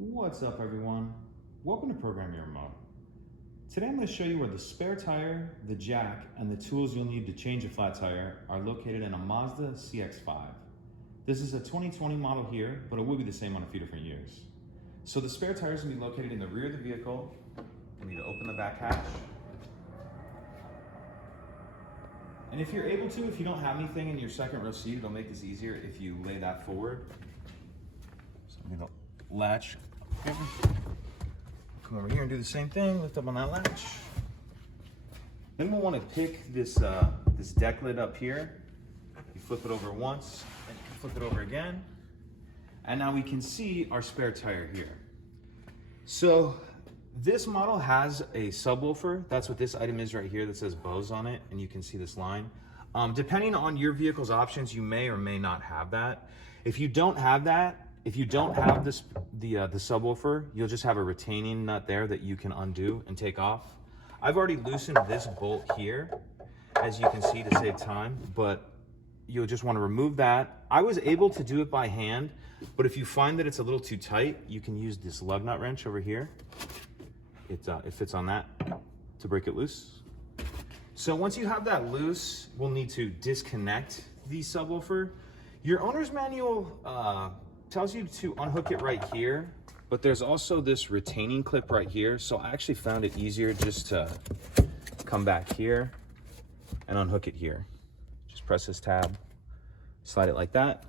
What's up everyone? Welcome to Program Your Remote. Today I'm going to show you where the spare tire, the jack, and the tools you'll need to change a flat tire are located in a Mazda CX-5. This is a 2020 model here, but it will be the same on a few different years. So the spare tire is going to be located in the rear of the vehicle. You need to open the back hatch. And if you're able to, if you don't have anything in your second row seat, it'll make this easier if you lay that forward. So I'm going to latch. Come over here and do the same thing, lift up on that latch. Then we'll want to pick this, this deck lid up here. You flip it over once, and you can flip it over again. And now we can see our spare tire here. So this model has a subwoofer. That's what this item is right here that says Bose on it, and you can see this line. Depending on your vehicle's options, you may or may not have that. If you don't have that, if you don't have this, the subwoofer, you'll just have a retaining nut there that you can undo and take off. I've already loosened this bolt here, as you can see, to save time, but you'll just want to remove that. I was able to do it by hand, but if you find that it's a little too tight, you can use this lug nut wrench over here. It fits on that to break it loose. So once you have that loose, we'll need to disconnect the subwoofer. Your owner's manual tells you to unhook it right here, but there's also this retaining clip right here. So I actually found it easier just to come back here and unhook it here. Just press this tab, slide it like that.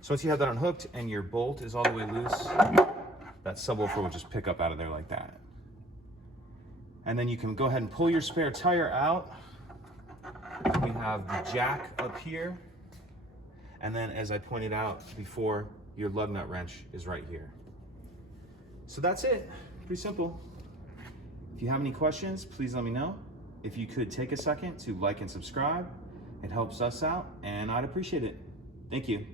So once you have that unhooked and your bolt is all the way loose, that subwoofer will just pick up out of there like that. And then you can go ahead and pull your spare tire out. We have the jack up here. And then, as I pointed out before, your lug nut wrench is right here. So that's it, pretty simple. If you have any questions, please let me know. If you could take a second to like and subscribe, it helps us out and I'd appreciate it. Thank you.